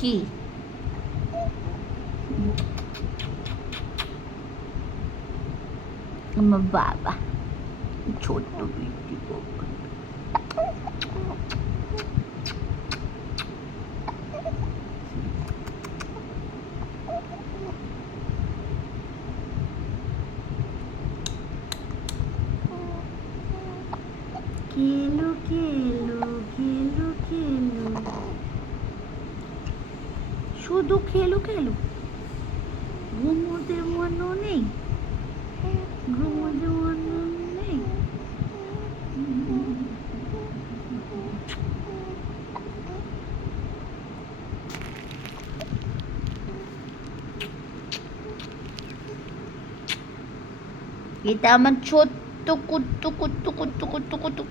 কি আমার বাবা ছোট্ট বিটি বাবা। কেলো কেলো কেলো কেলো, শুধু খেলো খেলো, ঘুমোতে মনো নেই, ঘুমোতে মনো নেই। এটা আমার ছোট্ট কুট্টু কুট্টু কুট্টু কুট্টু কুট্টু।